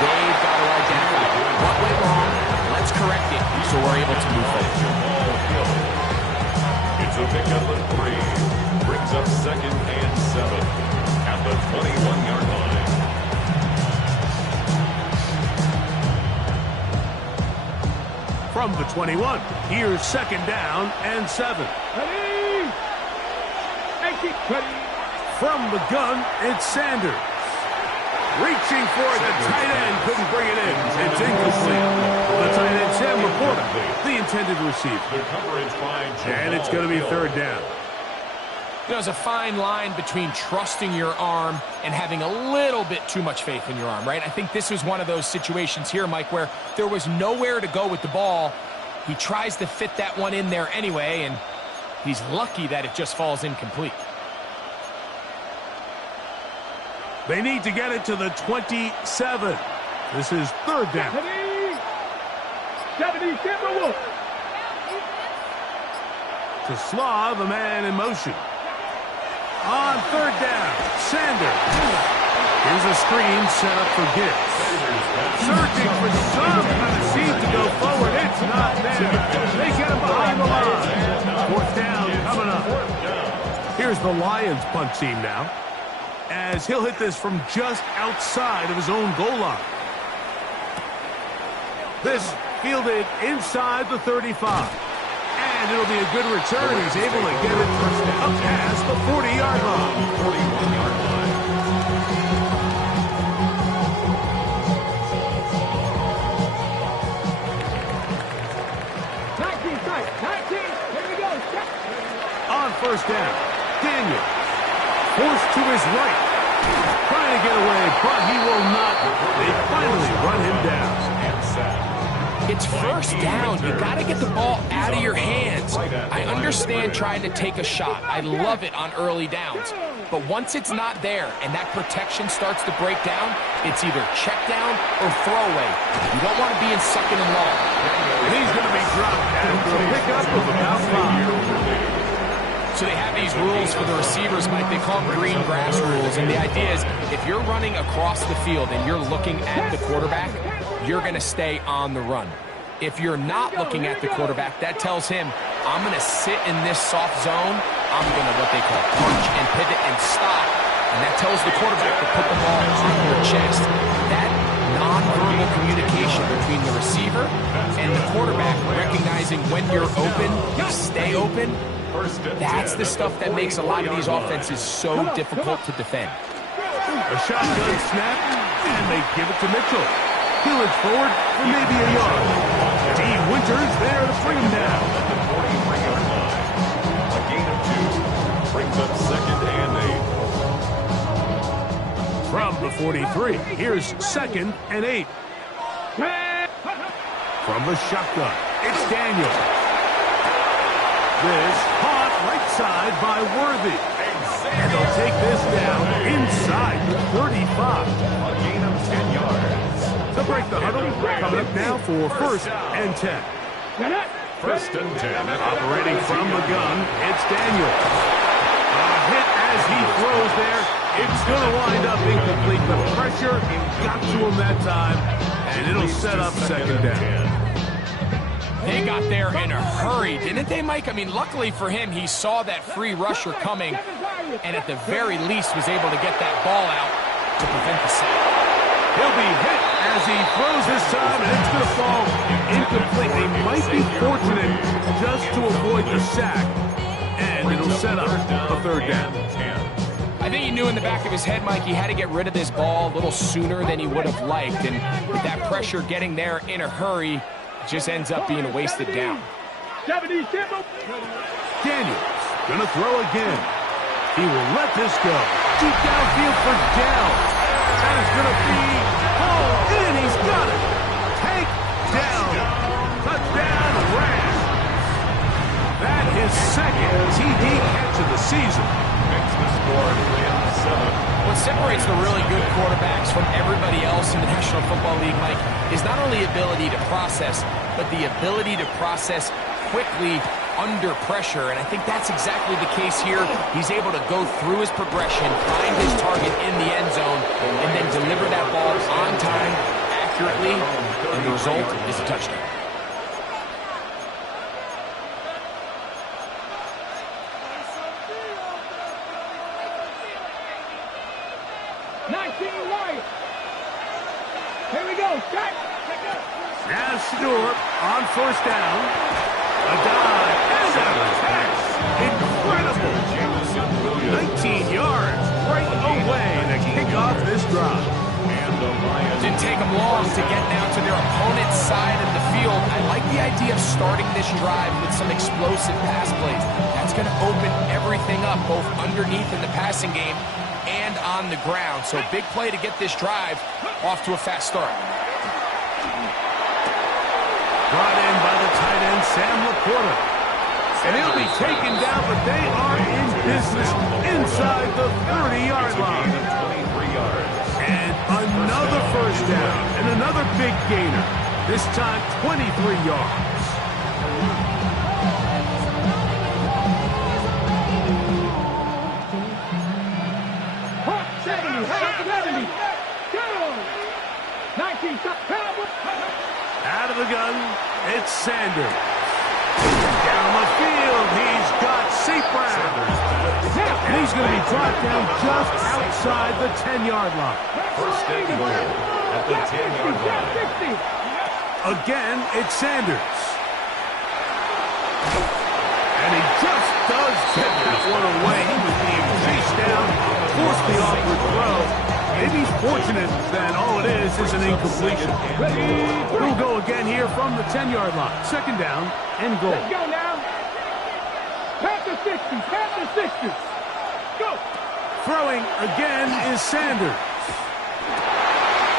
They've got to identify what went wrong. Let's correct it so we're able to move forward. It's a pickup of 3. Brings up 2nd and 7 at the 21-yard line. From the 21, here's 2nd down and 7. From the gun, it's Sanders. Reaching for it, the tight end couldn't bring it in. It's incomplete. The tight end, Sam Laporta, the intended receiver. And it's going to be 3rd down. There's a fine line between trusting your arm and having a little bit too much faith in your arm, right? I think this was one of those situations here, Mike, where there was nowhere to go with the ball. He tries to fit that one in there anyway, and he's lucky that it just falls incomplete. They need to get it to the 27. This is 3rd down. To Slaw, the man in motion. On 3rd down, Sanders. Here's a screen set up for Gibbs. Searching for some kind of seed to go forward. It's not there. They get him behind the line. 4th down coming up. Here's the Lions punt team now, as he'll hit this from just outside of his own goal line. This fielded inside the 35. And it'll be a good return. He's able to get it up past the 40-yard line. 41-yard line. On 1st down, Daniel forced to his right. Trying to get away, but he will not. They finally run him down. And sack. It's 1st down. You got to get the ball out of your hands. I understand trying to take a shot. I love it on early downs. But once it's not there and that protection starts to break down, it's either check down or throwaway. You don't want to be in 2nd and long. And he's going to be dropped after a pickup of about 5. So they have these rules for the receivers, Mike. They call them green grass rules. And the idea is if you're running across the field and you're looking at the quarterback, you're going to stay on the run. If you're not looking at the quarterback, that tells him, I'm going to sit in this soft zone. I'm going to what they call punch and pivot and stop. And that tells the quarterback to put the ball on your chest. That nonverbal communication between the receiver and the quarterback, recognizing when you're open, you stay open, that's the stuff that makes a lot of these offenses so difficult to defend. A shotgun snap, and they give it to Mitchell. He'll look forward for maybe a yard. D. Winters there to bring him down. At the 43-yard line. A gain of 2. Brings up 2nd and 8. From the 43, here's 2nd and 8. From the shotgun, it's Daniel. This caught right side by Worthy. And they'll take this down inside the 35. A gain of 10 yards. To break the huddle, coming up now for 1st and 10. 1st and 10. Operating from the gun, it's Daniel. A hit as he throws there. It's going to wind up incomplete. The pressure got to him that time, and it'll set up 2nd down. They got there in a hurry, didn't they, Mike? I mean, luckily for him, he saw that free rusher coming, and at the very least was able to get that ball out to prevent the sack. He'll be hit as he throws this time, and it's going to fall incomplete. They might be fortunate just to avoid the sack, and it'll set up a 3rd down. I think he knew in the back of his head, Mike, he had to get rid of this ball a little sooner than he would have liked, and with that pressure getting there in a hurry, it just ends up being a wasted down. Daniels going to throw again. He will let this go. Deep downfield for Dell. That is going to be hauled in. He's got it. Take down. Touchdown, Rams. That is 2nd TD catch of the season. Makes the score 3-7. What separates the really good quarterbacks from everybody else in the National Football League, Mike, is not only ability to process, but the ability to process quickly under pressure. And I think that's exactly the case here. He's able to go through his progression, find his target in the end zone, and then deliver that ball on time accurately, and the result is a touchdown. Here we go. Now Stewart on first down. A dive and a catch. Incredible. 19 yards right away to kick off this drive. Didn't take them long to get now to their opponent's side of the field. I like the idea of starting this drive with some explosive pass plays. That's going to open everything up, both underneath in the passing game and on the ground. So big play to get this drive off to a fast start. Brought in by the tight end, Sam Laporta. And he'll be taken down, but they are in business inside the 30-yard line. And another first down and another big gainer. This time 23 yards. Out of the gun, it's Sanders. Down the field, he's got St. Brown. And he's going to be brought down just outside the 10-yard line. First and goal at the 10-yard line. Again, it's Sanders. And he just does get that one away. He was being chased down, forced the awkward throw. Maybe he's fortunate that all it is an incompletion. He'll go again here from the 10-yard line. Second down and goal. Let's go now. Past the 60s. Past the 60s. Go. Throwing again is Sanders.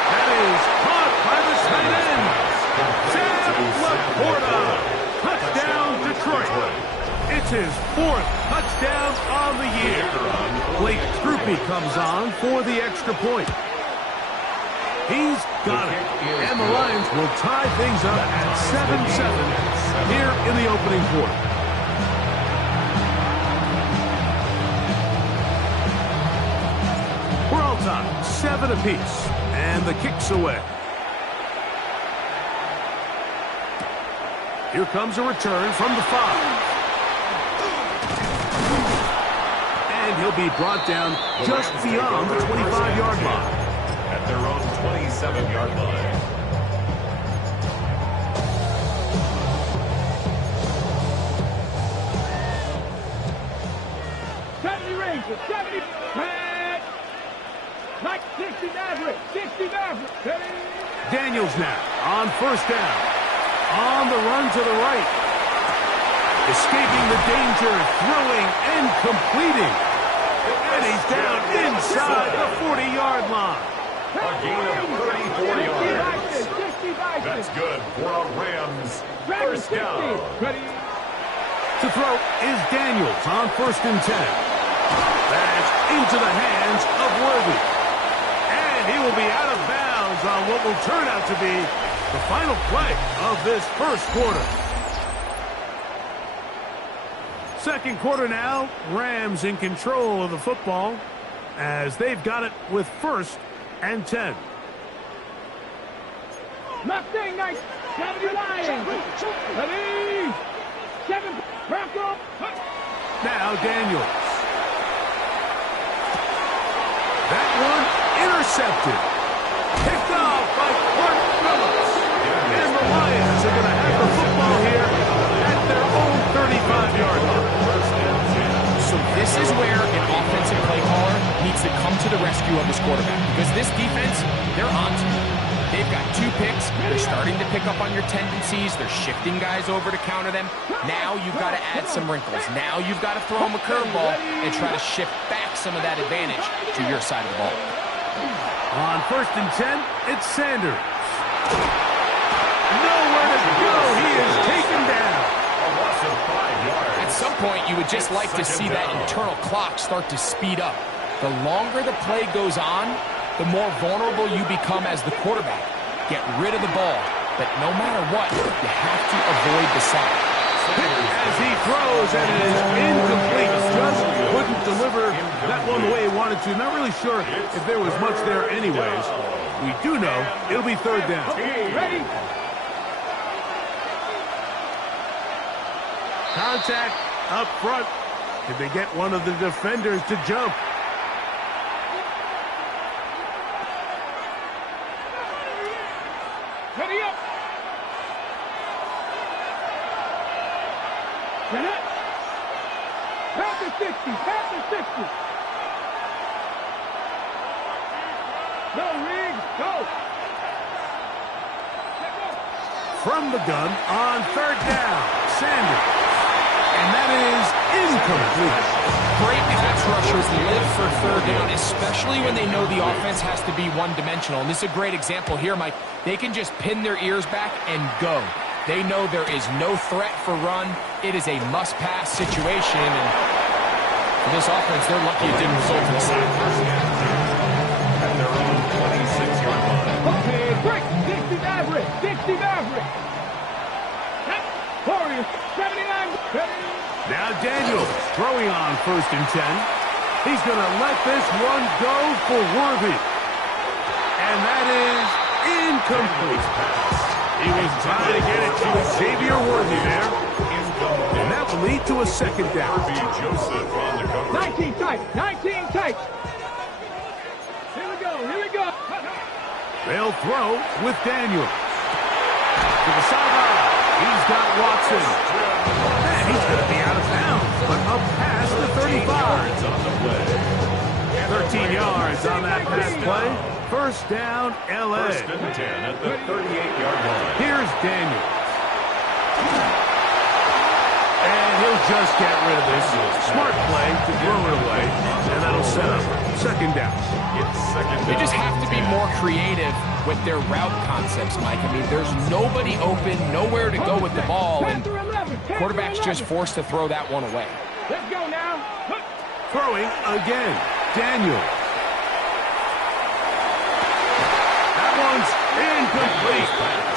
That is caught by the tight end. Sam Laporta. Touchdown, Detroit. It's his fourth touchdown of the year. Blake Troopy comes on for the extra point. He's got it. And the Lions will tie things up at 7-7 here in the opening quarter. We're all tied, 7 apiece. And the kick's away. Here comes a return from the 5. And he'll be brought down just beyond the 25-yard line. At their own 27-yard line. 70 Rangers, 70. Red. Like 60 Maverick, 60 Maverick. Daniels now on first down. On the run to the right. Escaping the danger, throwing and completing. And he's down inside the 40-yard line. A gain of 34 yards. That's good for a Rams first down. To throw is Daniels on 1st and 10. That's into the hands of Worthy. And he will be out of bounds on what will turn out to be the final play of this first quarter. Second quarter now, Rams in control of the football as they've got it with 1st and 10. Mustang Knights, 70 Lions. Ready. 7 Bronco. Now Daniels. That one intercepted. Picked off by Clark Phillips. And the Lions are going to have the football here at their own 35-yard line. So this is where an offensive play caller needs to come to the rescue of his quarterback. Because this defense, they're on to you. They've got 2 picks. They're starting to pick up on your tendencies. They're shifting guys over to counter them. Now you've got to add some wrinkles. Now you've got to throw them a curveball and try to shift back some of that advantage to your side of the ball. On 1st and 10, it's Sanders. Nowhere to go. He is taken down. A loss of 5 yards. At some point, you would just like to see that internal clock start to speed up. The longer the play goes on, the more vulnerable you become as the quarterback. Get rid of the ball, but no matter what, you have to avoid the sack. As he throws, and it is incomplete. Just couldn't deliver that one the way he wanted to. Not really sure if there was much there anyways. We do know it'll be third down. Okay, ready? Contact up front. Did they get one of the defenders to jump? Ready up. Get it. Pass the 60. Pass the 60. Go, Riggs. Go. From the gun on third down. Sanders. And that is incomplete. Great pass rushers live for third down, especially when they know the offense has to be one-dimensional. And this is a great example here, Mike. They can just pin their ears back and go. They know there is no threat for run. It is a must-pass situation. And for this offense, they're lucky it didn't result in a sack. At their own 26-yard line. Okay, break. 60 Maverick. 60 Maverick. Warriors, 79. Now Daniels throwing on 1st and 10. He's going to let this one go for Worthy. And that is incomplete. He was trying to get it to Xavier Worthy there. And that will lead to a second down. Joseph on the cover. 19 tight. 19 tight. Here we go. Here we go. They'll throw with Daniels. To the sideline. He's got Watson. And he's going to be out of bounds, but up past the 35. On the play. 13 yards on that pass play. First down, L.A. First and 10 at the 38-yard line. Here's Daniels. And he'll just get rid of this. Smart play to throw it away, and that'll set up second down. It's second down. They just have to be more creative with their route concepts, Mike. I mean, there's nobody open, nowhere to go with the ball, and quarterback's just forced to throw that one away. Let's go now. Throwing again, Daniels. That one's incomplete.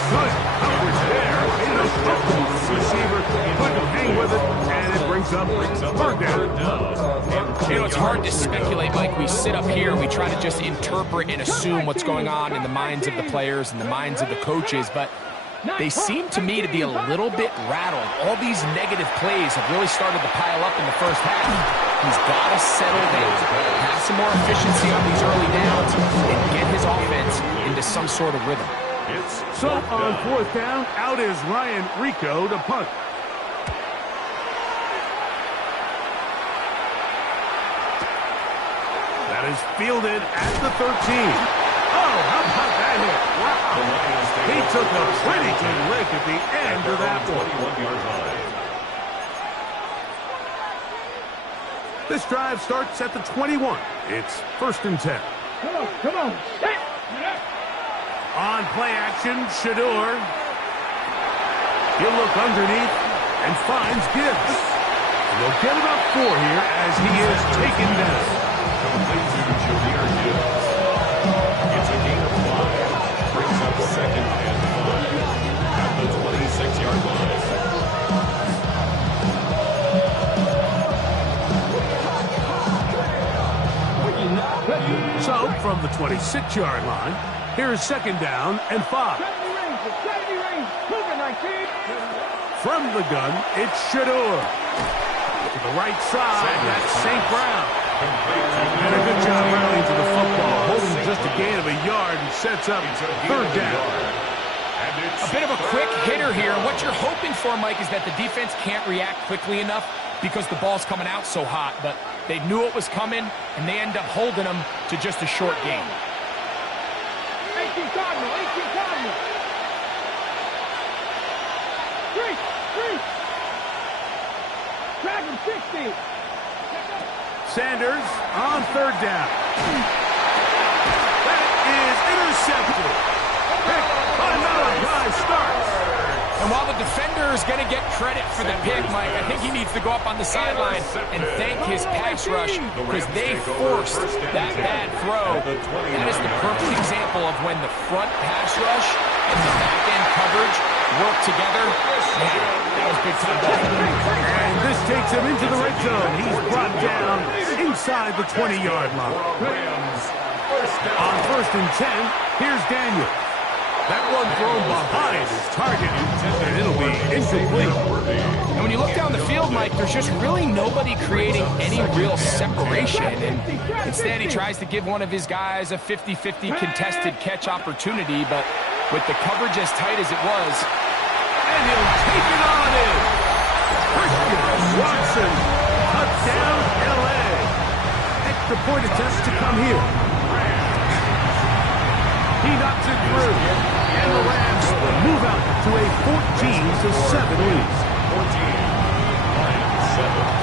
Good coverage there. The receiver couldn't hang with it, and it brings up third down. You know, it's hard to speculate, Mike. We sit up here, we try to just interpret and assume what's going on in the minds of the players and the minds of the coaches, but they seem to me to be a little bit rattled. All these negative plays have really started to pile up in the first half. He's got to settle down, have some more efficiency on these early downs, and get his offense into some sort of rhythm. So on fourth down, out is Ryan Rico to punt. That is fielded at the 13. Oh, how about that hit? Wow. He took a pretty good lick at the end of that one. 21-yard line. This drive starts at the 21. It's 1st and 10. Come on, come on. On play action, Shador. He'll look underneath and finds Gibbs. And they'll get about 4 here as he is taken down. Complete to Jameer Gibbs. It's a gain of 5. Brings up second and 5 at the 26-yard line. So, from the 26-yard line, here's second down and 5. 70 range. Move it, 19. From the gun, it's Shador. To the right side, that's St. Brown. And a good job rallying to the football, holding just a gain of a yard and sets up third down. A bit of a quick hitter here. What you're hoping for, Mike, is that the defense can't react quickly enough because the ball's coming out so hot. But they knew it was coming, and they end up holding them to just a short gain. 18 Cardinal. 18 Cardinal. 3. Drag him, 60. Sanders on third down. That is intercepted. Pick another guy starts. And while the defender receiver's going to get credit for the pick, Mike. I think he needs to go up on the sideline and thank his pass rush because they forced that bad throw. That is the perfect example of when the front pass rush and the back-end coverage work together. Man, that was big time. And this takes him into the red zone. He's brought down inside the 20-yard line. On 1st and 10, here's Daniel. That one thrown behind his target, and it'll be incomplete. And when you look down the field, Mike, there's just really nobody creating any real separation. And instead, he tries to give one of his guys a 50-50 contested catch opportunity, but with the coverage as tight as it was, and he'll take it on in. Christian Watson, touchdown, L.A. Extra point attempt to come here. He knocks it through, and the Rams will move out to a 14-7 lead.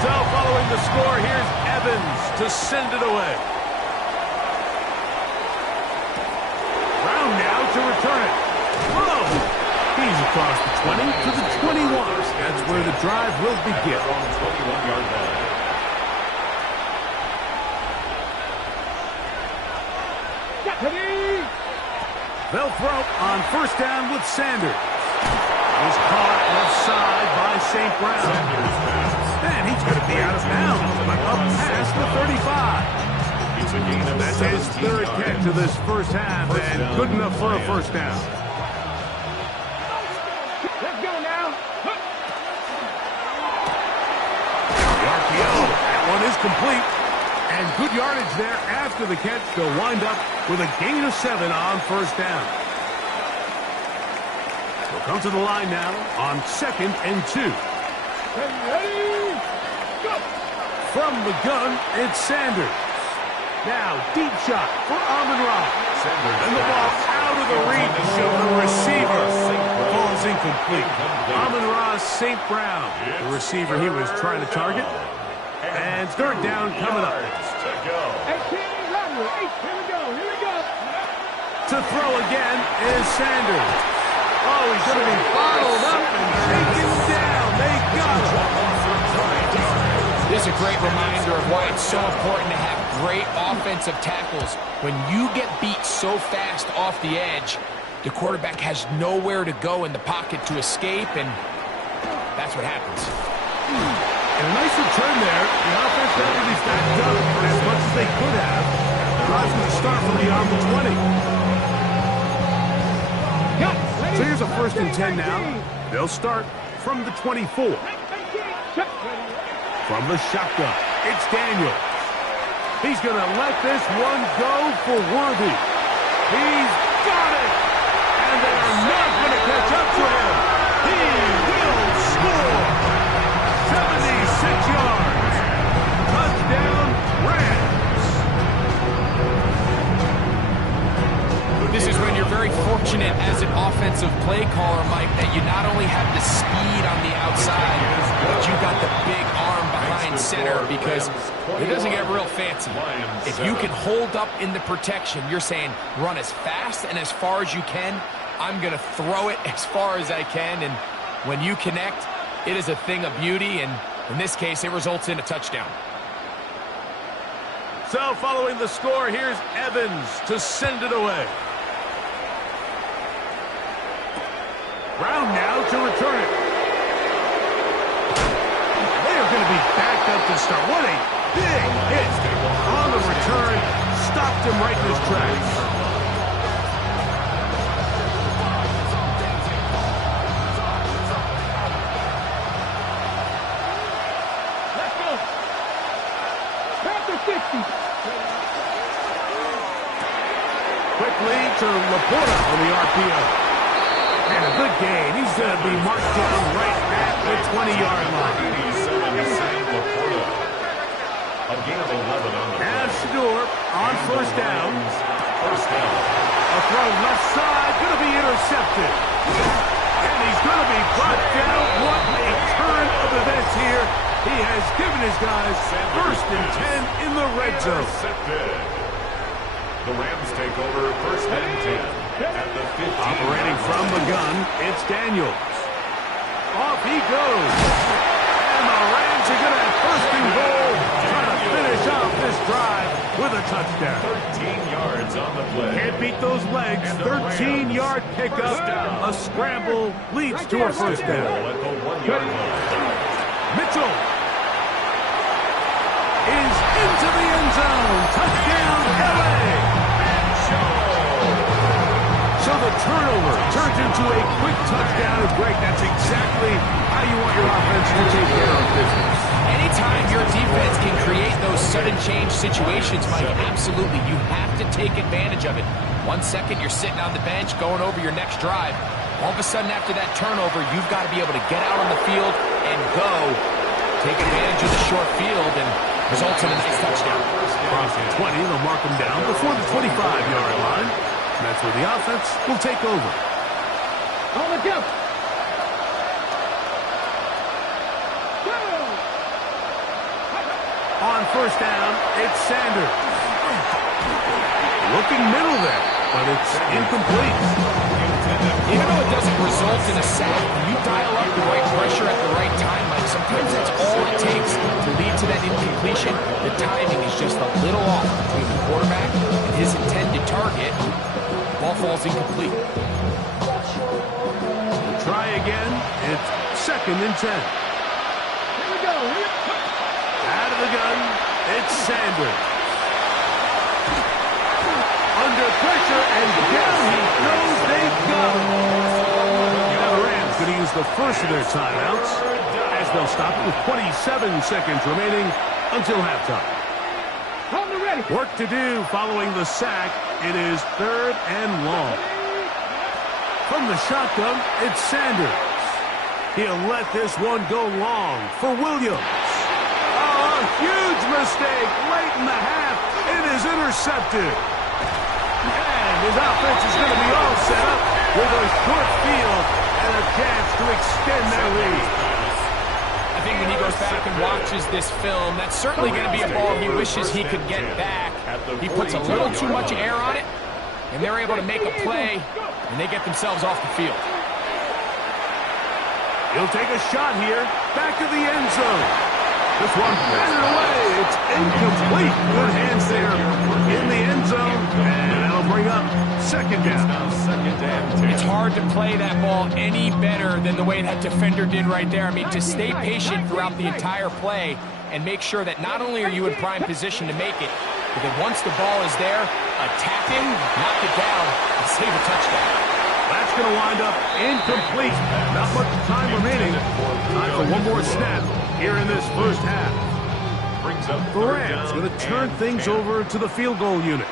So following the score, here's Evans to send it away. Brown now to return it. Whoa! He's across the 20 to the 21. That's where the drive will begin. On the 21-yard line. They'll throw on 1st down with Sanders. He's caught left side by St. Brown. And he's going to be out of bounds, but up past the 35. That's his 3rd catch of this first half, and good enough for a 1st down. Let's go now. The RPO, that one is complete. And good yardage there after the catch. They'll wind up with a gain of 7 on 1st down. We'll come to the line now on 2nd and 2. Ready, go. From the gun, it's Sanders. Now, deep shot for Amon-Ra. And the ball out of the reach of the receiver. Ball's incomplete. Amon-Ra St. Brown, the receiver he was trying to target. And 3rd down coming up. 18, here we go. To throw again is Sanders. Oh, he's going to be bottled up and taken down. They got him. This is a great reminder of why it's so important to have great offensive tackles. When you get beat so fast off the edge, the quarterback has nowhere to go in the pocket to escape, and that's what happens. And a nice return there. The offense not really stacked up as much as they could have. Allows them to start from beyond the 20. So here's a 1st and 10 now. They'll start from the 24. From the shotgun, it's Daniel. He's going to let this one go for Worthy. He's got it! And they're not going to catch up to him. He will score! 76 yards. Touchdown, Rams. This is when you're very fortunate as an offensive play caller, Mike, that you not only have the speed on the outside, but you got the big arm behind center, because it doesn't get real fancy. If you can hold up in the protection, you're saying run as fast and as far as you can. I'm going to throw it as far as I can, and when you connect, it is a thing of beauty, and in this case, it results in a touchdown. So following the score, here's Evans to send it away. Brown now to return it. They are going to be backed up to start. What a big hit on the return. Stopped him right in his tracks. Let's go. Back to 60. Quickly to Laporta on the RPO. And a good gain. He's going to be marked down right at the 20-yard line. A gain of 11 on the play. And Shador on 1st down. A throw left side, going to be intercepted. And he's going to be brought down. What a turn of events here. He has given his guys 1st and 10 in the red zone. The Rams take over 1st and 10 at the 15. Operating from the gun, it's Daniels. Off he goes. And the Rams are going to have first and goal, trying to finish off this drive with a touchdown. 13 yards on the play. Can't beat those legs. 13-yard pickup. A scramble leads to a first down. At the 1-yard line. Mitchell is into the end zone. Touchdown, LA. So the turnover turns into a quick touchdown. It's great. That's exactly how you want your offense to take care of business. Anytime your defense can create those sudden change situations, Mike, absolutely, you have to take advantage of it. 1 second, you're sitting on the bench, going over your next drive. All of a sudden, after that turnover, you've got to be able to get out on the field and go. Take advantage of the short field and result in a nice touchdown. Across the 20, they'll mark them down before the 25-yard line. And that's where the offense will take over. On the go. On first down, it's Sanders. Looking middle there, but it's incomplete. Even though it doesn't result in a sack, you dial up the right pressure at the right time, Mike. Sometimes that's all it takes to lead to that incompletion. The timing is just a little off between the quarterback and his intended target. The ball falls incomplete. We'll try again. It's 2nd and 10. Here we go. Out of the gun, it's Sanders. Under pressure, and down he goes. They go. Now the Rams going to use the first of their timeouts as they'll stop it with 27 seconds remaining until halftime. On the ready. Work to do following the sack. It is 3rd and long. From the shotgun, it's Sanders. He'll let this one go long for Williams. Oh, a huge mistake late in the half. It is intercepted. And his offense is going to be all set up with a short field and a chance to extend their lead. I think when he goes back and watches this film, that's certainly going to be a ball he wishes he could get back. He puts a little too much air on it, and they're able to make a play, and they get themselves off the field. He'll take a shot here, back to the end zone. This one batted away. It's incomplete. Good hands there in the end zone, and that'll bring up 2nd down. It's hard to play that ball any better than the way that defender did right there. I mean, to stay patient throughout the entire play and make sure that not only are you in prime position to make it, but that once the ball is there, attack him, knock it down, and save a touchdown. That's going to wind up incomplete. Not much time remaining. Time for one more snap here in this first half. The Rams going to turn things over to the field goal unit.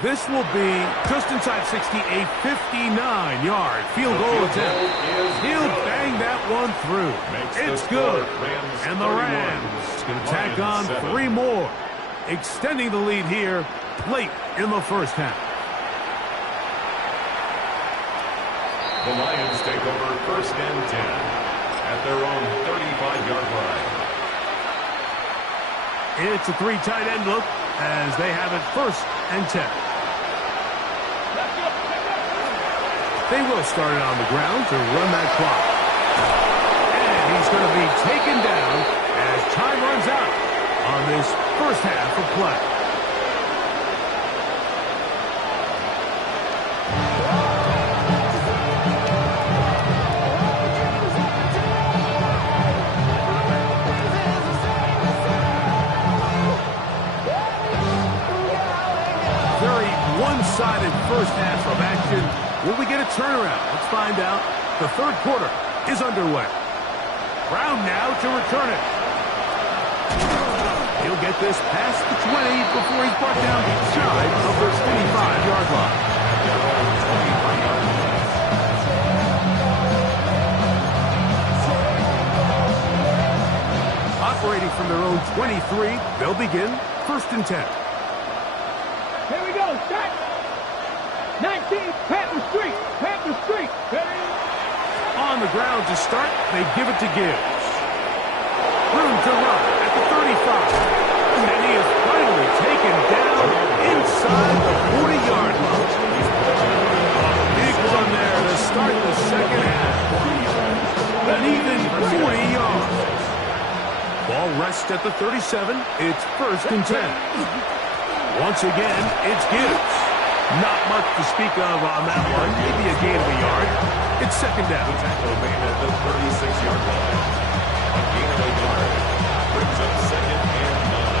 This will be just inside 60, a 59-yard field goal attempt. He'll bang that one through. It's good. And the Rams going to tack on 3 more, extending the lead here late in the first half. The Lions take over 1st and 10 at their own 35-yard line. It's a 3 tight end look as they have it 1st and 10. They will start it on the ground to run that clock. And he's going to be taken down as time runs out on this first half of play. One-sided first half of action. Will we get a turnaround? Let's find out. The 3rd quarter is underway. Brown now to return it. He'll get this past the 20 before he's brought down shy of the 25-yard line. Operating from their own 23, they'll begin 1st and 10. Here we go. Start. 19. Panther Street. Panther Street. On the ground to start, they give it to Gibbs. Room to run at the 35. And he is finally taken down inside the 40-yard line. Big one there to start the second half. An even pass at the 37. It's 1st and 10. Once again, it's Gibbs. Not much to speak of on that one. Maybe a gain of a yard. It's 2nd down. The tackle made at the 36-yard line. A gain of a yard brings up 2nd and 9.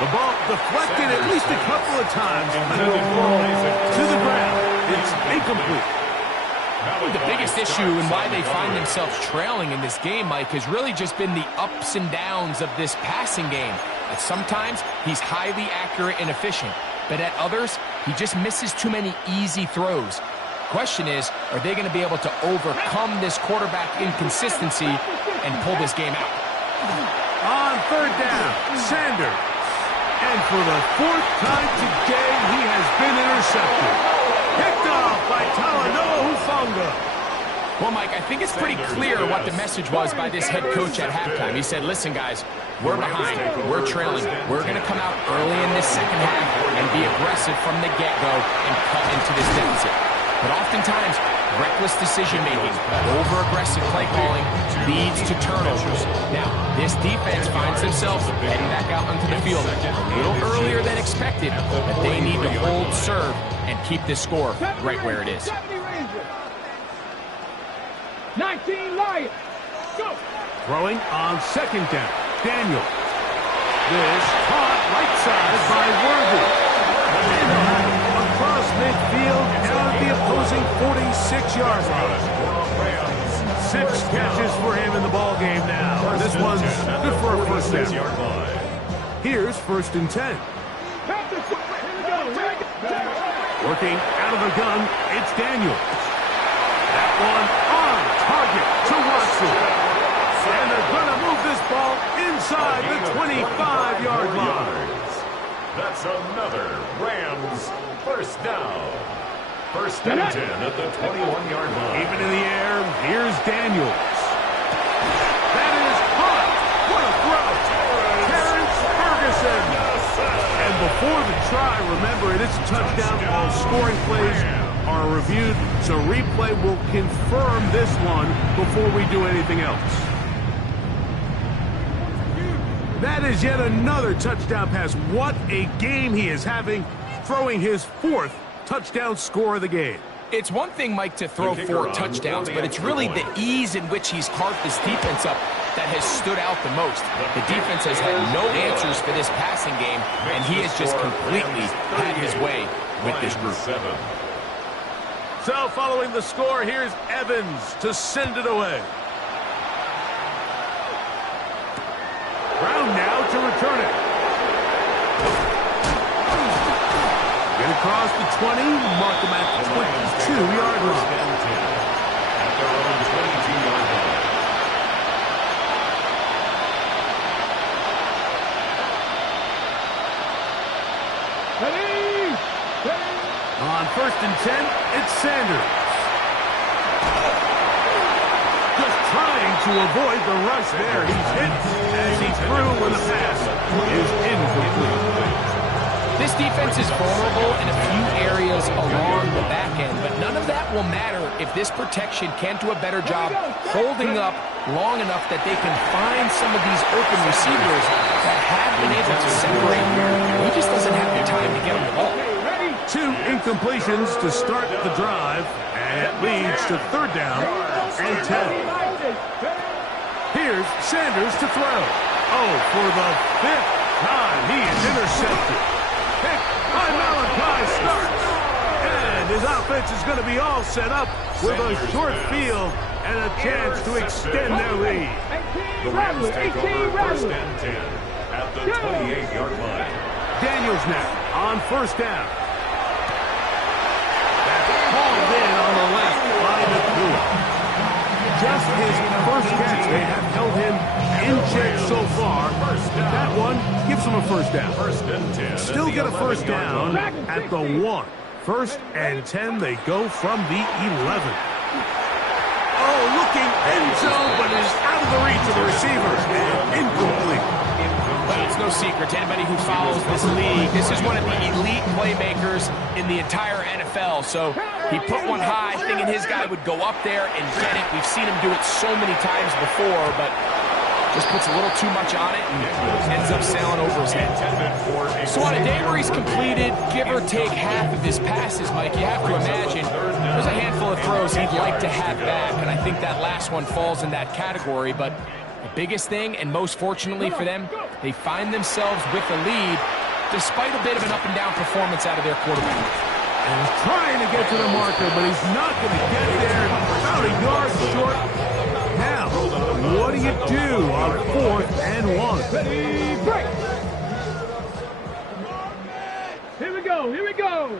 The ball deflected at least a couple of times, but it will fall to the ground. It's incomplete. The biggest issue and why they find themselves trailing in this game, Mike, has really just been the ups and downs of this passing game. At sometimes, he's highly accurate and efficient, but at others, he just misses too many easy throws. Question is, are they going to be able to overcome this quarterback inconsistency and pull this game out? On 3rd down, Sanders. And for the 4th time today, he has been intercepted. Picked off by Talanoa Hufanga. Well, Mike, I think it's pretty clear what the message was by this head coach at halftime. He said, listen, guys, we're behind. We're trailing. We're going to come out early in this second half and be aggressive from the get-go and cut into this deficit. But oftentimes, reckless decision-making, over-aggressive play calling leads to turnovers. Now, this defense finds themselves heading back out onto the field a little earlier than expected, but they need to hold serve and keep this score right where it is. 19 Lions. Go. Throwing on 2nd down, Daniel. This caught right side by Worthy. Across midfield, down at the opposing 46-yard line. 6 catches for him in the ball game now. This one's good for a 1st down. Here's 1st and 10. Working out of the gun, it's Daniels. That one on target to Watson. And they're going to move this ball inside the 25-yard line. That's another Rams 1st down. 1st and 10 at the 21-yard line. Even in the air, here's Daniels. That is hot. What a throw. Terrence Ferguson. And before the try, remember, it is a touchdown. All scoring plays are reviewed, so replay will confirm this one before we do anything else. That is yet another touchdown pass. What a game he is having, throwing his 4th touchdown score of the game. It's one thing, Mike, to throw 4 touchdowns, but it's really the ease in which he's carved this defense up that has stood out the most. The defense has had no answers for this passing game, and he has just completely had his way with this group. So following the score, here's Evans to send it away. Brown now to return it. Get across the 20, mark him at the 22-yard line. At their own 22-yard line. On 1st and 10, it's Sanders. Just trying to avoid the rush there. He's hit as he threw when the pass is incomplete. This defense is vulnerable in a few areas along the back end, but none of that will matter if this protection can't do a better job holding up long enough that they can find some of these open receivers that have been able to separate here. He just doesn't have the time to get on the ball. 2 incompletions to start the drive, and it leads to 3rd down and 10. Here's Sanders to throw. Oh, for the 5th time, he is intercepted. Picked by Malachi Starks. And his offense is going to be all set up with a short field and a chance to extend their lead. The Rams take over 1st and 10 at the 28-yard line. Daniels now on 1st down. Hauled in on the left by Nakua. Just his 1st catch. They have held him in check so far. That one gives him a 1st down. 1st and 10. Still get a 1st down at the 1. 1st and 10. They go from the 11. Oh, looking end zone, but is out of the reach of the receiver. And incomplete. But it's no secret to anybody who follows this league. This is one of the elite playmakers in the entire NFL. So he put one high, thinking his guy would go up there and get it. We've seen him do it so many times before, but just puts a little too much on it and ends up sailing over his head. So on a day where he's completed, give or take half of his passes, Mike, you have to imagine there's a handful of throws he'd like to have back, and I think that last one falls in that category. But the biggest thing, and most fortunately for them, they find themselves with a lead despite a bit of an up-and-down performance out of their quarterback. And he's trying to get to the marker, but he's not going to get there. About a yard short. Now, what do you do on 4th and 1? Ready, break. Here we go, here we go.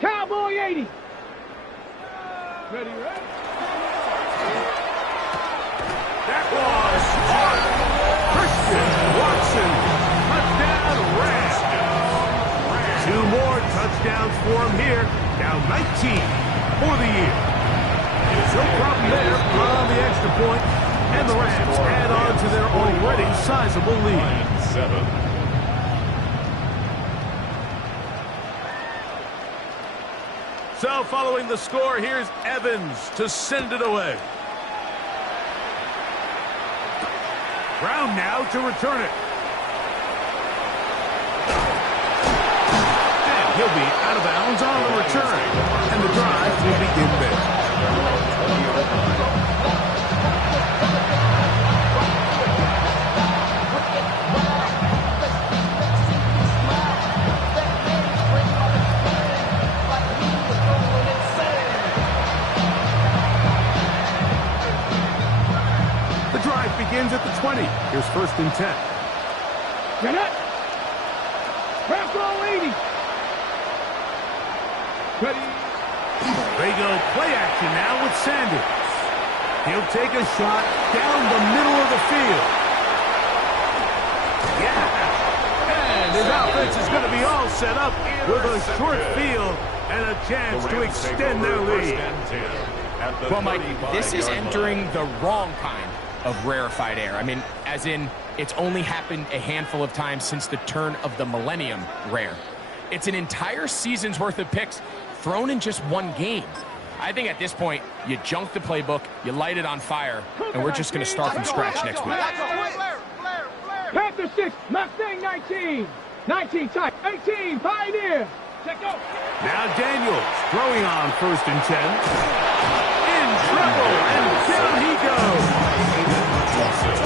Cowboy 80. Ready, right? That was Christian Watson. Touchdown, Rams. 2 more touchdowns for him here. Down 19 for the year. No problem there on the extra point, and the Rams add on to their already sizable lead. 7. So following the score, here's Evans to send it away. Brown now to return it. And he'll be out of bounds on the return, and the drive will begin there. Begins at the 20. Here's 1st and 10. Get it. Press roll 80. Ready. They go play action now with Sanders. He'll take a shot down the middle of the field. Yeah. And his offense is going to be all set up with a short field and a chance to extend their lead. Well, Mike, this is entering the wrong kind of rarefied air. I mean, as in, it's only happened a handful of times since the turn of the millennium rare. It's an entire season's worth of picks thrown in just one game. I think at this point, you junk the playbook, you light it on fire, and we're just going to start from scratch next week. Panther 6, Mustang 19. 19 tight, 18, Pioneer. Check out. Now Daniels throwing on 1st and 10. In trouble, and down he goes.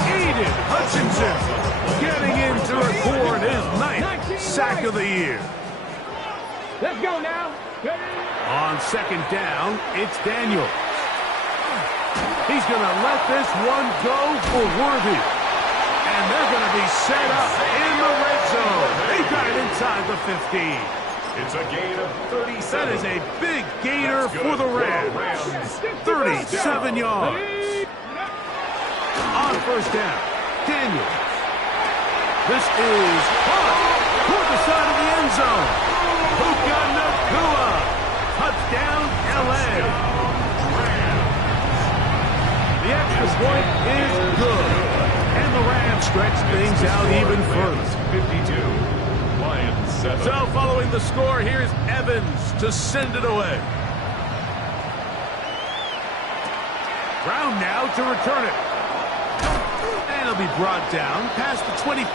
Aiden Hutchinson getting in to record his 9th sack of the year. Let's go now. Ready? On 2nd down, it's Daniels. He's going to let this one go for Worthy. And they're going to be set up in the red zone. They got it inside the 15. It's a gain of 37. That is a big gainer for the Rams. 37 yards. On 1st down, Daniels. This is caught toward the side of the end zone. Puka Nacua. Touchdown, L.A. The extra point is good. And the Rams stretch things out even further. 52. Lions 7. So following the score, here's Evans to send it away. Brown now to return it. And it'll be brought down past the 25.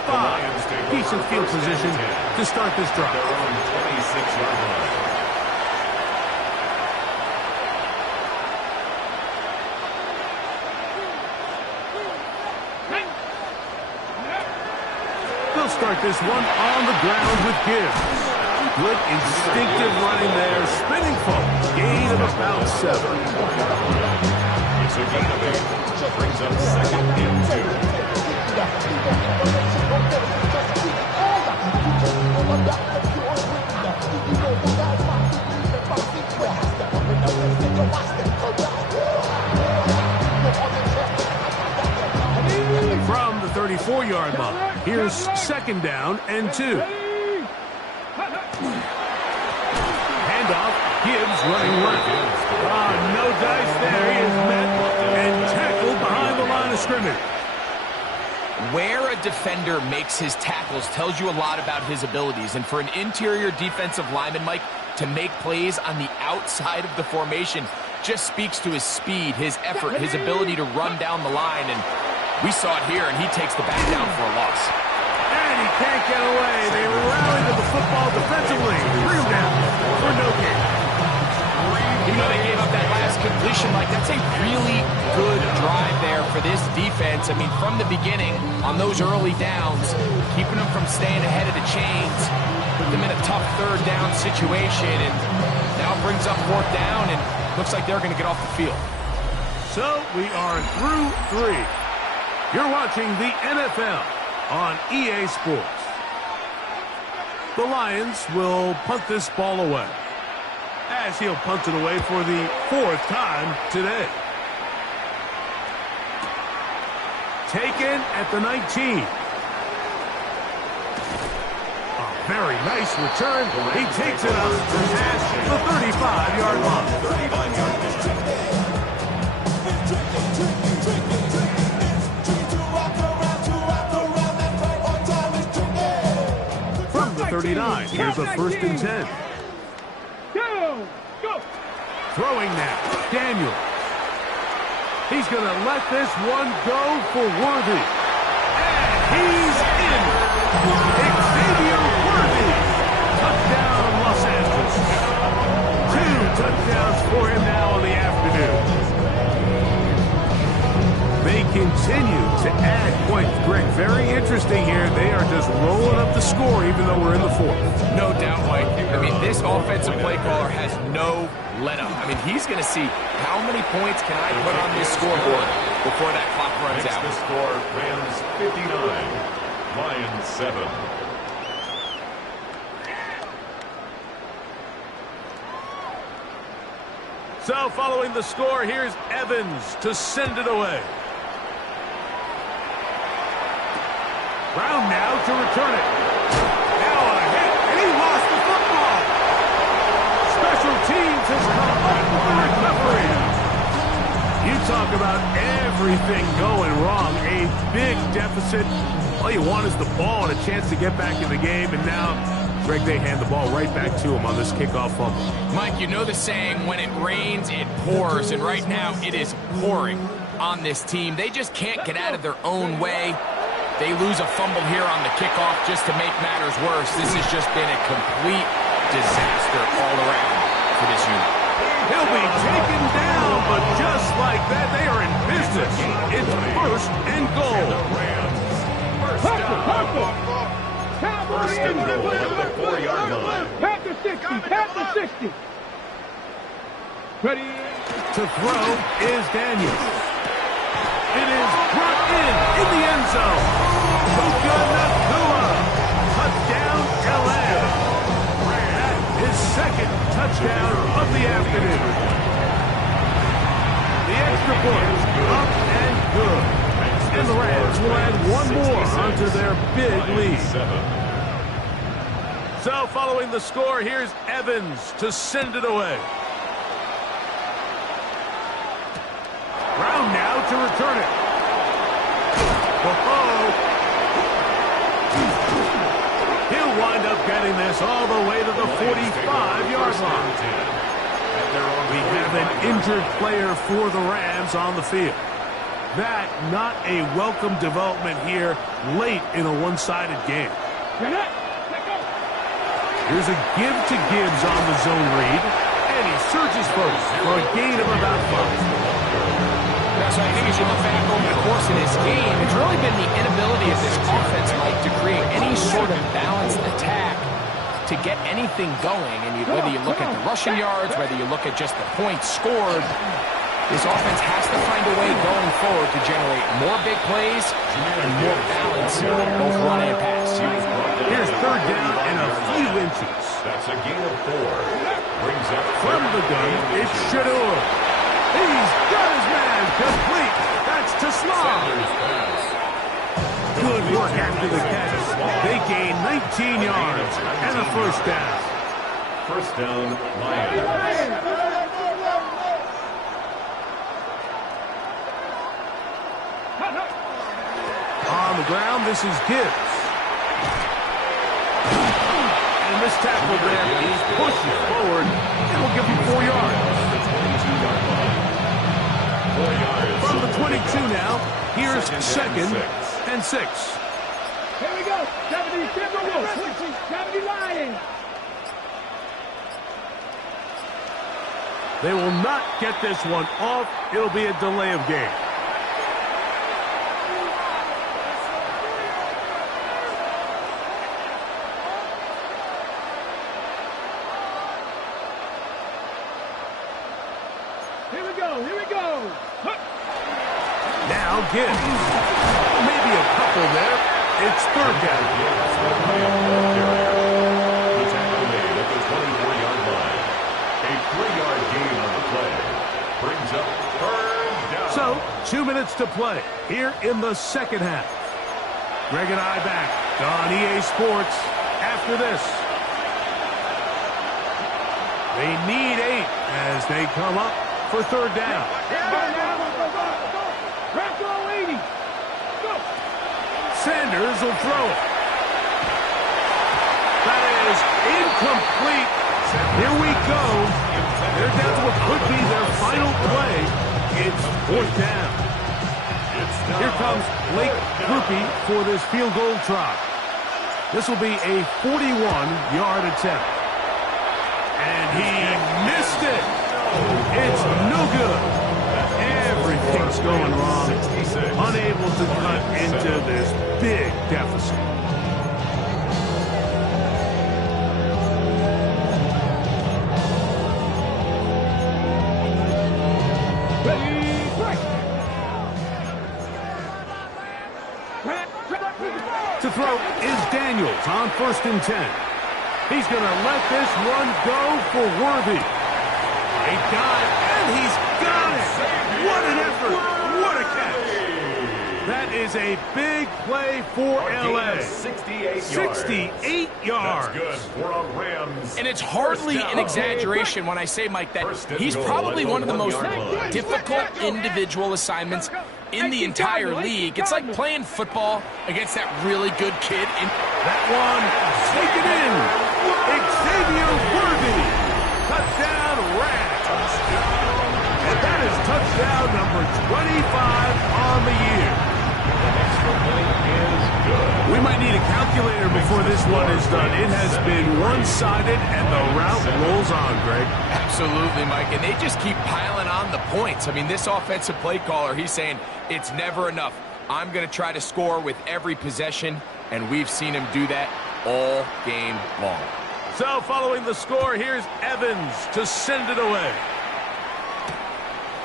Decent field position to start this drive. Their own 26-yard line. They'll start this one on the ground with Gibbs. Good instinctive running there. Spinning forward. Gain of about 7. It's a gain of 8. Brings up 2nd and 2. From the 34-yard line, here's 2nd down and 2. Handoff, Gibbs running left. No dice there. He is met and tackled behind the line of scrimmage. Where a defender makes his tackles tells you a lot about his abilities. And for an interior defensive lineman, Mike, to make plays on the outside of the formation just speaks to his speed, his effort, his ability to run down the line. And we saw it here, and he takes the back down for a loss. And he can't get away. They rally to the football defensively. Bring him down for no gain. Even though they gave up that last completion, Mike, that's a really good drive there for this defense. I mean, from the beginning, on those early downs, keeping them from staying ahead of the chains, put them in a tough third down situation, and now brings up fourth down, and looks like they're going to get off the field. So we are through 3. You're watching the NFL on EA Sports. The Lions will punt this ball away, as he'll punt it away for the 4th time today. Taken at the 19. A very nice return. He takes it up past the 35-yard line. From the 39, here's a 1st and 10. Go! Throwing now, Daniel. He's going to let this one go for Worthy. And he's in. Xavier Worthy. Touchdown, Los Angeles. 2 touchdowns for him now in the afternoon. They continue to add points. Greg, very interesting here. They are just rolling up the score even though we're in the 4th. No doubt, Mike. I mean, this offensive play caller has no let-up. I mean, he's going to see how many points can I put on this scoreboard before that clock runs out. The score, Rams 59, Lions 7. So following the score, here's Evans to send it away. Brown now to return it. Now on a hit, and he lost the football. Special teams has come up with the recovery. You talk about everything going wrong. A big deficit. All you want is the ball and a chance to get back in the game, and now Greg, they hand the ball right back to him on this kickoff fumble. Mike, you know the saying, when it rains, it pours, and right now it is pouring on this team. They just can't get out of their own way. They lose a fumble here on the kickoff just to make matters worse. This has just been a complete disaster all around for this unit. He'll be taken down, but just like that, they are in business. It's 1st and goal. First and goal at the 4-yard line. Pat the 60. Ready? To throw is Daniel. It is brought in the end zone. Puka Nakua. Touchdown, LA. That is 2nd touchdown of the afternoon. The extra point up and good. And the Rams will add one more onto their big lead. So following the score, here's Evans to send it away. Brown now to return it. Whoa. He'll wind up getting this all the way to the 45-yard line. We have an injured player for the Rams on the field. That not a welcome development here late in a one-sided game. Here's a give to Gibbs on the zone read, and he surges first for a gain of about 5. So I think as you look back over the course of this game, it's really been the inability of this offense, Mike, to create any sort of balanced attack to get anything going. And whether you look at the rushing yards, whether you look at just the points scored, this offense has to find a way going forward to generate more big plays and more balance, both run and pass. Here's 3rd down and a few inches. That's a gain of 4. Brings up from the gun, it's Shador. He's got his man complete. That's to Slav. Good work after the catch. They gain 19 yards and a 1st down. 1st down, Lions. On the the ground. This is Gibbs. And this tackle there, he pushes forward. It'll give him 4 yards. From the 22 now, here's second and 6. Here we go. 70 Timberwolves. 70 Lions. They will not get this one off. It'll be a delay of game. Here we go. Here we go. Now Gibbs. Maybe a couple there. It's third down. The tackle made at the 24-yard line. A 3-yard gain on the play. Brings up third down. So, 2 minutes to play here in the second half. Greg and I back on EA Sports after this. They need 8 as they come up for third down. Sanders will throw it. That is incomplete. Here we go. They're down to what could be their final play. It's fourth down. Here comes Blake Grupe for this field goal try. This will be a 41-yard attempt. And he missed it. It's no good. Everything's going wrong. Unable to cut into this big deficit. To throw is Daniels on 1st and 10. He's going to let this one go for Worthy. A dive, and he's got it. What an effort. What a catch. That is a big play for L.A. 68 yards. That's good for a Rams. And it's hardly an exaggeration when I say, Mike, that he's probably one of the most difficult individual assignments in the entire league. It's like playing football against that really good kid. That one, taken in. Xavier Worthy. Touchdown, Rams. And that is touchdown number 25 on the year. We might need a calculator before this one is done. It has been one-sided, and the route rolls on, Greg. Absolutely, Mike, and they just keep piling on the points. I mean, this offensive play caller, he's saying it's never enough. I'm going to try to score with every possession, and we've seen him do that all game long. So, following the score, here's Evans to send it away.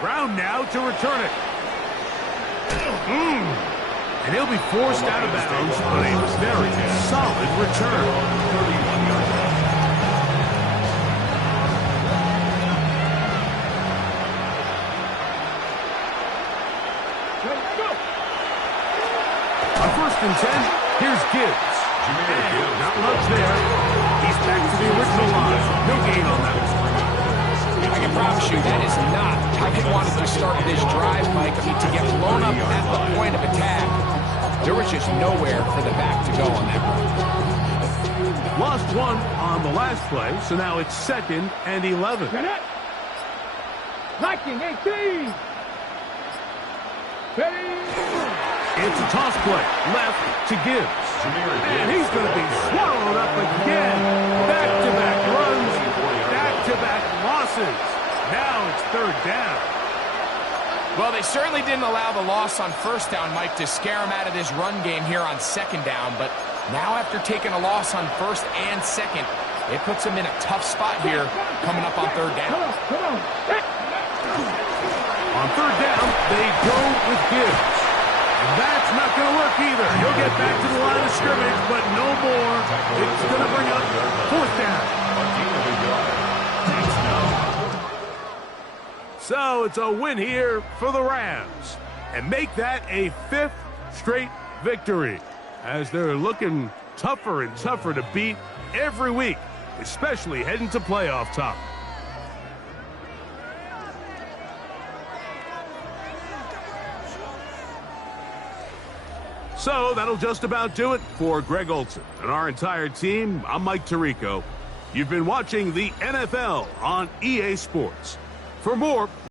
Brown now to return it. And he'll be forced out of bounds on a very solid return. 31-yard line. On 1st and 10, here's Gibbs. And not much there. He's back to the original line. No gain on that one. I can promise you that is not how he wanted to start this drive, Mike. I mean, to get blown up at the point of attack, there was just nowhere for the back to go on that run. Lost one on the last play, so now it's 2nd and 11. Viking 18. It's a toss play, left to Gibbs. And he's going to be swallowed up again. Back-to-back runs, back-to-back losses. Now it's third down. Well, they certainly didn't allow the loss on 1st down, Mike, to scare him out of this run game here on 2nd down. But now after taking a loss on 1st and 2nd, it puts him in a tough spot here coming up on 3rd down. On 3rd down, they go with Gibbs. That's not going to work either. He'll get back to the line of scrimmage, but no more. It's going to bring up 4th down. So it's a win here for the Rams. And make that a 5th straight victory, as they're looking tougher and tougher to beat every week, especially heading to playoff time. So that'll just about do it for Greg Olson and our entire team. I'm Mike Tirico. You've been watching the NFL on EA Sports. For more